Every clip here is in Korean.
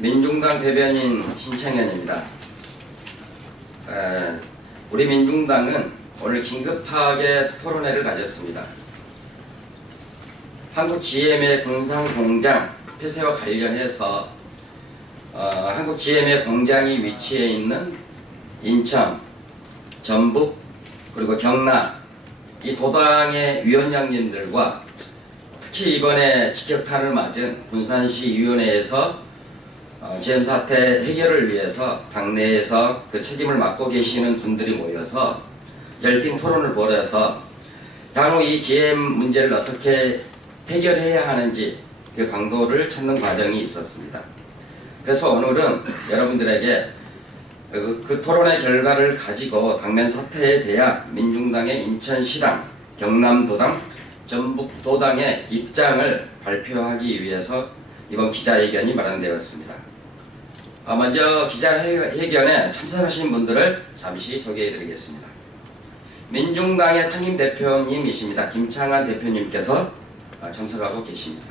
민중당 대변인 신창현입니다. 우리 민중당은 오늘 긴급하게 토론회를 가졌습니다. 한국 GM의 군산공장 폐쇄와 관련해서 한국 GM의 공장이 위치해 있는 인천, 전북, 그리고 경남 이 도당의 위원장님들과 특히 이번에 직격탄을 맞은 군산시위원회에서 GM 사태 해결을 위해서 당내에서 그 책임을 맡고 계시는 분들이 모여서 열띤 토론을 벌여서 향후 이 GM 문제를 어떻게 해결해야 하는지 그 강도를 찾는 과정이 있었습니다. 그래서 오늘은 여러분들에게 그 토론의 결과를 가지고 당면 사태에 대한 민중당의 인천시당, 경남도당, 전북도당의 입장을 발표하기 위해서 이번 기자회견이 마련되었습니다. 먼저 기자회견에 참석하신 분들을 잠시 소개해드리겠습니다. 민중당의 상임대표님이십니다. 김창환 대표님께서 참석하고 계십니다.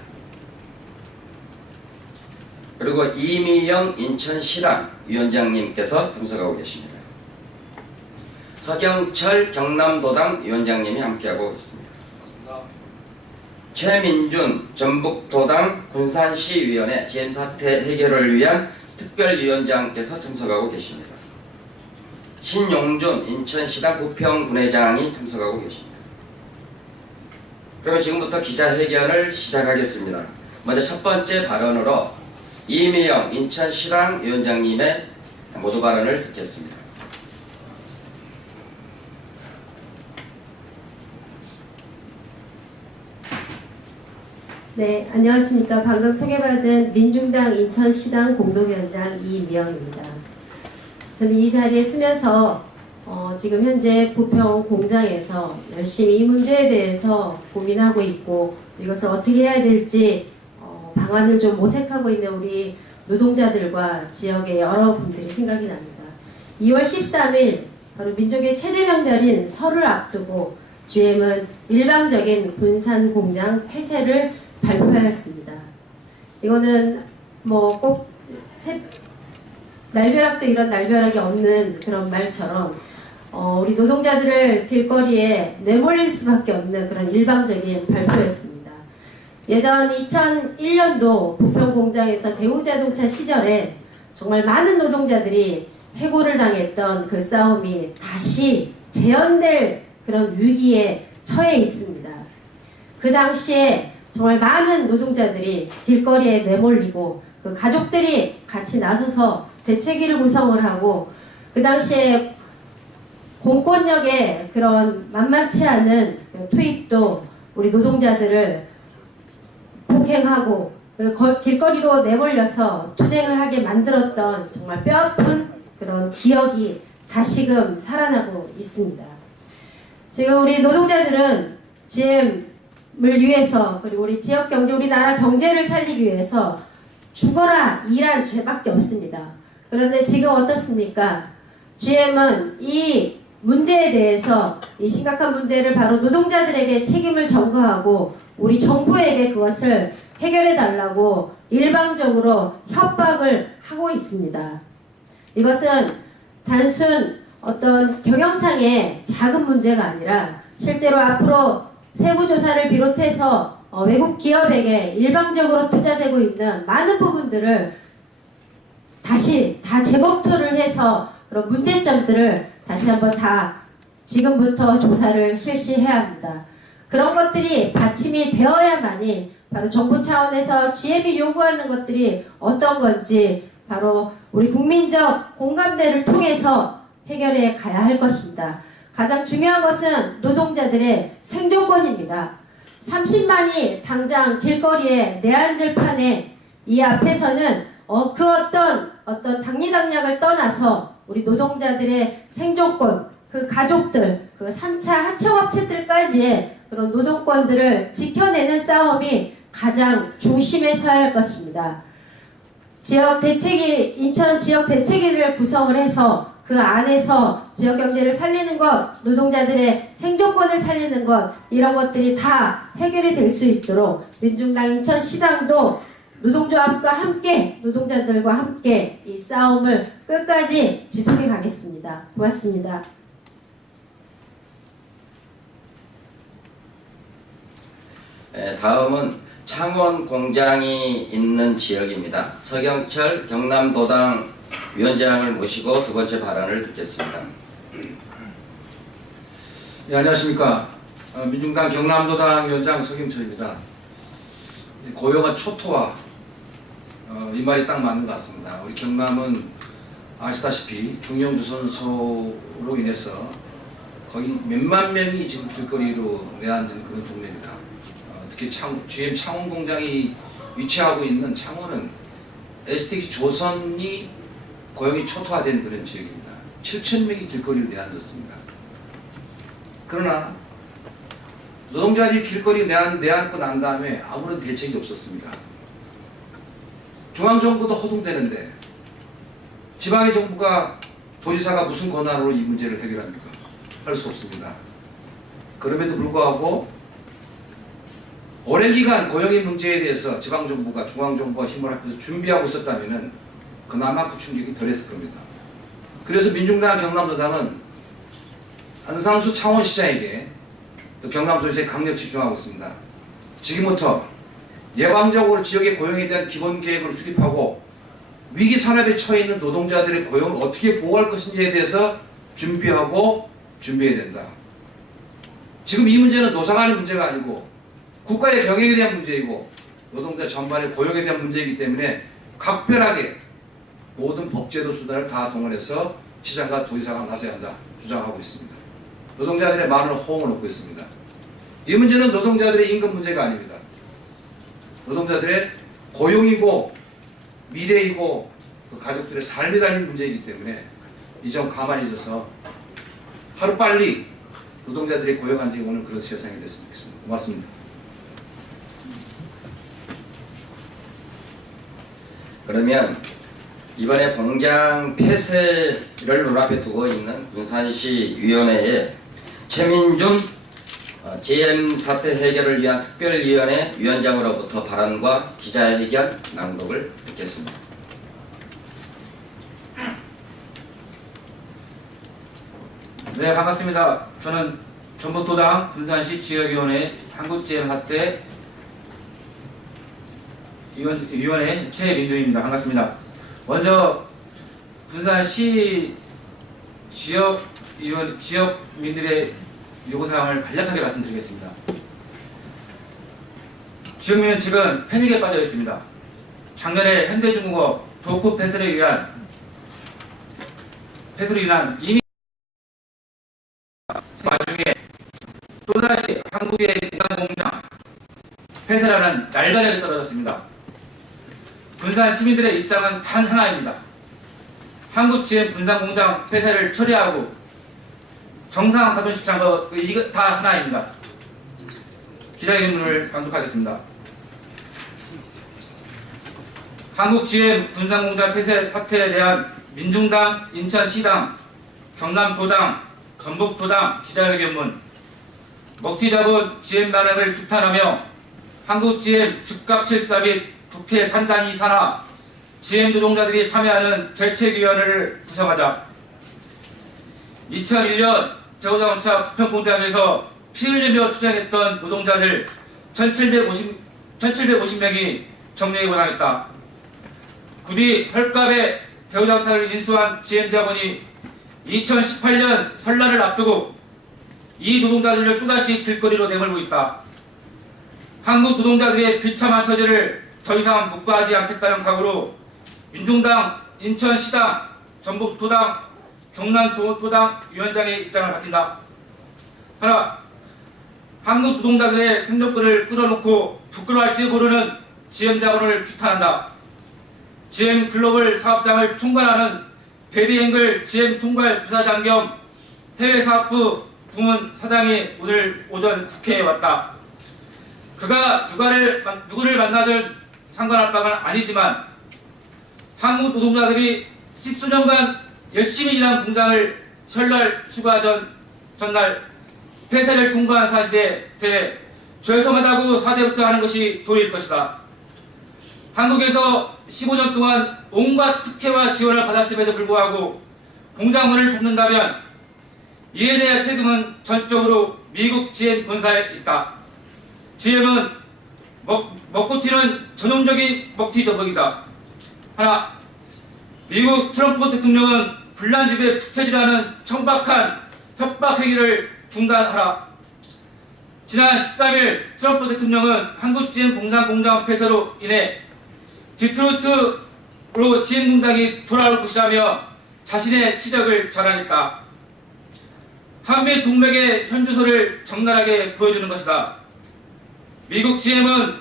그리고 이미영 인천시당 위원장님께서 참석하고 계십니다. 서경철 경남도당 위원장님이 함께하고 있습니다. 최민준 전북도당 군산시위원회 GM 사태 해결을 위한 특별위원장께서 참석하고 계십니다. 신용준 인천시당 부평군회장이 참석하고 계십니다. 그러면 지금부터 기자회견을 시작하겠습니다. 먼저 첫 번째 발언으로 이미영 인천시당 위원장님의 모두 발언을 듣겠습니다. 네, 안녕하십니까. 방금 소개받은 민중당 인천시당 공동위원장 이미영입니다. 저는 이 자리에 서면서 지금 현재 부평 공장에서 열심히 이 문제에 대해서 고민하고 있고 이것을 어떻게 해야 될지 방안을 좀 모색하고 있는 우리 노동자들과 지역의 여러분들이 생각이 납니다. 2월 13일 바로 민족의 최대 명절인 설을 앞두고 GM은 일방적인 군산 공장 폐쇄를 발표하였습니다. 이거는 뭐 꼭 날벼락도 이런 날벼락이 없는 그런 말처럼 우리 노동자들을 길거리에 내몰릴 수밖에 없는 그런 일방적인 발표였습니다. 예전 2001년도 부평 공장에서 대우자동차 시절에 정말 많은 노동자들이 해고를 당했던 그 싸움이 다시 재현될 그런 위기에 처해 있습니다. 그 당시에 정말 많은 노동자들이 길거리에 내몰리고 그 가족들이 같이 나서서 대책위를 구성을 하고 그 당시에 공권력의 그런 만만치 않은 투입도 우리 노동자들을 폭행하고 길거리로 내몰려서 투쟁을 하게 만들었던 정말 뼈아픈 그런 기억이 다시금 살아나고 있습니다. 지금 우리 노동자들은 GM을 위해서 그리고 우리 지역 경제, 우리나라 경제를 살리기 위해서 죽어라 일한 죄밖에 없습니다. 그런데 지금 어떻습니까? GM은 이 문제에 대해서 이 심각한 문제를 바로 노동자들에게 책임을 전가하고 우리 정부에게 그것을 해결해 달라고 일방적으로 협박을 하고 있습니다. 이것은 단순 어떤 경영상의 작은 문제가 아니라 실제로 앞으로 세무조사를 비롯해서 외국 기업에게 일방적으로 투자되고 있는 많은 부분들을 다시 다 재검토를 해서 그런 문제점들을 다시 한번 다 지금부터 조사를 실시해야 합니다. 그런 것들이 받침이 되어야만이 바로 정부 차원에서 GM이 요구하는 것들이 어떤 건지 바로 우리 국민적 공감대를 통해서 해결해 가야 할 것입니다. 가장 중요한 것은 노동자들의 생존권입니다. 30만이 당장 길거리에 내앉을 판에 이 앞에서는 그 어떤 당리당략을 떠나서 우리 노동자들의 생존권, 그 가족들, 그 3차 하청업체들까지의 그런 노동권들을 지켜내는 싸움이 가장 중심에 서야 할 것입니다. 지역 대책위, 인천 지역 대책위를 구성을 해서 그 안에서 지역 경제를 살리는 것, 노동자들의 생존권을 살리는 것, 이런 것들이 다 해결이 될 수 있도록 민중당 인천시당도 노동조합과 함께, 노동자들과 함께 이 싸움을 끝까지 지속해 가겠습니다. 고맙습니다. 다음은 창원 공장이 있는 지역입니다. 서경철 경남도당 위원장을 모시고 두 번째 발언을 듣겠습니다. 네, 안녕하십니까. 민중당 경남도당 위원장 서경철입니다. 고용은 초토화, 이 말이 딱 맞는 것 같습니다. 우리 경남은 아시다시피 중형주선소로 인해서 거의 몇만 명이 지금 길거리로 내앉은 그런 동네입니다. 특히 GM 창원 공장이 위치하고 있는 창원은 STX 조선이 고용이 초토화된 그런 지역입니다. 7,000명이 길거리로 내앉았습니다. 그러나 노동자들이 길거리에 내앉고 난 다음에 아무런 대책이 없었습니다. 중앙정부도 허둥대는데 지방의 정부가 도지사가 무슨 권한으로 이 문제를 해결합니까? 할 수 없습니다. 그럼에도 불구하고 오랜 기간 고용의 문제에 대해서 지방정부가 중앙정부와 힘을 합해서 준비하고 있었다면 그나마 그 충격이 덜했을 겁니다. 그래서 민중당 경남도당은 안상수 창원시장에게 또 경남도지사에 강력히 주장하고 있습니다. 지금부터 예방적으로 지역의 고용에 대한 기본 계획을 수립하고 위기 산업에 처해 있는 노동자들의 고용을 어떻게 보호할 것인지에 대해서 준비해야 된다. 지금 이 문제는 노사 간의 문제가 아니고 국가의 경영에 대한 문제이고 노동자 전반의 고용에 대한 문제이기 때문에 각별하게 모든 법제도 수단을 다 동원해서 시장과 도지사가 나서야 한다 주장하고 있습니다. 노동자들의 많은 호응을 얻고 있습니다. 이 문제는 노동자들의 임금 문제가 아닙니다. 노동자들의 고용이고 미래이고 그 가족들의 삶이 달린 문제이기 때문에 이 점 가만히 있어서 하루빨리 노동자들의 고용 안정이 오는 그런 세상이 됐으면 좋겠습니다. 고맙습니다. 그러면 이번에 공장 폐쇄를 눈앞에 두고 있는 군산시 위원회에 최민준 GM 사태 해결을 위한 특별위원회 위원장으로부터 발언과 기자회견 낭독을 듣겠습니다. 네, 반갑습니다. 저는 전북도당 군산시 지역위원회 한국 GM 사태 위원회 최민준입니다. 반갑습니다. 먼저 군산시 지역민들의 요구사항을 간략하게 말씀드리겠습니다. 지역민은 지금 패닉에 빠져 있습니다. 작년에 현대중공업 도급 폐쇄로 인한 이미 와중에 또다시 한국의 분산공장 폐쇄라는 날벼락이 떨어졌습니다. 군산 시민들의 입장은 단 하나입니다. 한국 GM 분산공장 폐쇄를 처리하고 정상 가동시키는 것 이거 다 하나입니다. 기자회견문을 강독하겠습니다. 한국 GM 분산공장 폐쇄 사태에 대한 민중당, 인천시당, 경남도당, 전북도당 기자회견문. 먹튀 잡은 GM 단행을 규탄하며 한국 GM 즉각 실사 및 국회 산장이 산하 GM 노동자들이 참여하는 대책위원회를 구성하자. 2001년 제호자원차 부평공장에서 피 흘리며 투쟁했던 노동자들 1750명이 정리에 고당했다. 부디 헐값에 제호자원차를 인수한 GM자본이 2018년 설날을 앞두고 이 노동자들을 또다시 길거리로 내몰고 있다. 한국 노동자들의 비참한 처지를 더 이상 묵과하지 않겠다는 각오로 민중당, 인천시당, 전북도당, 경남도당 위원장의 입장을 밝힌다. 하나, 한국 노동자들의 생존권을 끌어놓고 부끄러워할지 모르는 GM자본을 규탄한다. GM 글로벌 사업장을 총괄하는 베리앵글 GM 총괄 부사장 겸 해외사업부 부문 사장이 오늘 오전 국회에 왔다. 그가 누구를 만나든 상관할 바가 아니지만 한국 노동자들이 10수년간 열심히 일한 공장을 설날 휴가 전날 폐쇄를 통보한 사실에 대해 죄송하다고 사죄부터 하는 것이 도리일 것이다. 한국에서 15년 동안 온갖 특혜와 지원을 받았음에도 불구하고 공장문을 닫는다면 이에 대한 책임은 전적으로 미국 GM 본사에 있다. GM은 먹고 튀는 전형적인 먹튀 저벅이다. 하나, 미국 트럼프 대통령은 불난집에 부채질하는 청박한 협박 행위를 중단하라. 지난 13일 트럼프 대통령은 한국 GM 공산 공장 폐쇄로 인해 디트로이트로 GM 공장이 돌아올 것이라며 자신의 치적을 전환했다. 한미 동맹의 현주소를 적나라하게 보여주는 것이다. 미국 GM은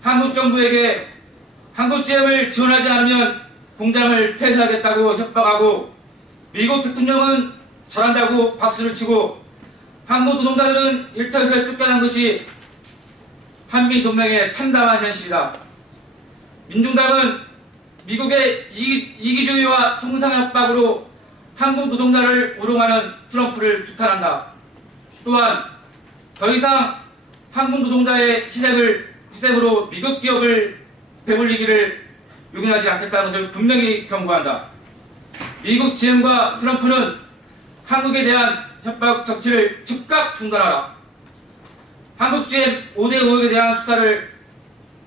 한국 정부에게 한국 GM을 지원하지 않으면 공장을 폐쇄하겠다고 협박하고 미국 대통령은 잘한다고 박수를 치고 한국 노동자들은 일터에서 쫓겨난 것이 한미 동맹의 참담한 현실이다. 민중당은 미국의 이기주의와 통상협박으로 한국 노동자를 우롱하는 트럼프를 규탄한다. 또한 더 이상 한국 노동자의 희생으로 미국 기업을 배불리기를 용인하지 않겠다는 것을 분명히 경고한다. 미국 GM과 트럼프는 한국에 대한 협박 정치를 즉각 중단하라. 한국 GM 5대 의혹에 대한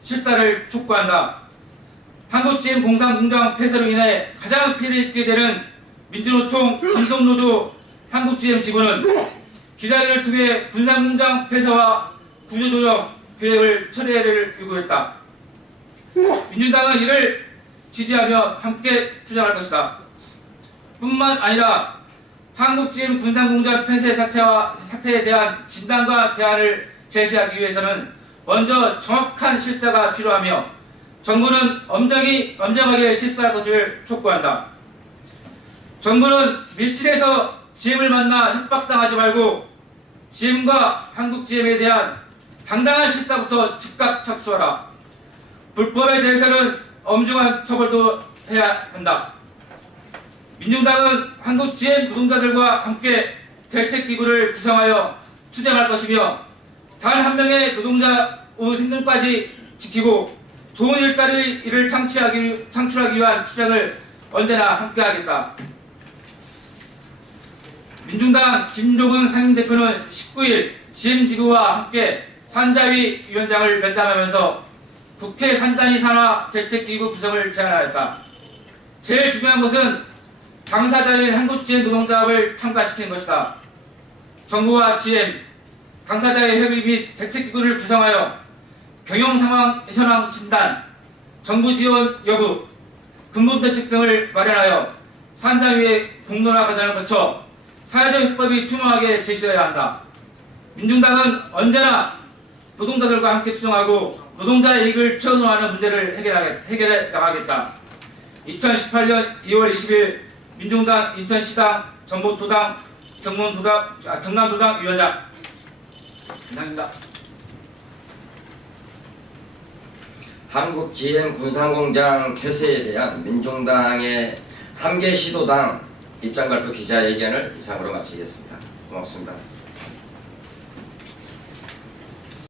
실사를 촉구한다. 한국 GM 공산 공장 폐쇄로 인해 가장 피해를 입게 되는 민주노총 감성노조 한국 GM 지부는 기자회견을 통해 군산 공장 폐쇄와 구조조정 계획을 철회를 요구했다. 민주당은 이를 지지하며 함께 투쟁할 것이다. 뿐만 아니라 한국 GM 군산 공장 폐쇄 사태에 대한 진단과 대안을 제시하기 위해서는 먼저 정확한 실사가 필요하며 정부는 엄정하게 실사할 것을 촉구한다. 정부는 밀실에서 GM을 만나 협박당하지 말고 GM과 한국 GM에 대한 당당한 실사부터 즉각 착수하라. 불법에 대해서는 엄중한 처벌도 해야 한다. 민중당은 한국 GM 노동자들과 함께 대책기구를 구성하여 투쟁할 것이며 단 한 명의 노동자의 생존까지 지키고 좋은 일자리를 창출하기 위한 투쟁을 언제나 함께하겠다. 민중당 김종근 상임대표는 19일 GM지부와 함께 산자위 위원장을 면담하면서 국회 산자위 산하 대책기구 구성을 제안하였다. 제일 중요한 것은 당사자인 한국 GM 노동자를 참가시키는 것이다. 정부와 GM, 당사자의 협의 및 대책기구를 구성하여 경영상황 현황 진단, 정부 지원 여부, 근본대책 등을 마련하여 산자위의 공론화 과정을 거쳐 사회적 협법이 투명하게 제시되어야 한다. 민중당은 언제나 노동자들과 함께 투쟁하고 노동자의 이익을 최우선하는 문제를 해결해 나가겠다. 2018년 2월 20일 민중당 인천시당 전북도당 경남도당 위원장 이상입니다. 한국 GM 군산공장 폐쇄에 대한 민중당의 3개 시도당 입장 발표 기자회견을 이상으로 마치겠습니다. 고맙습니다.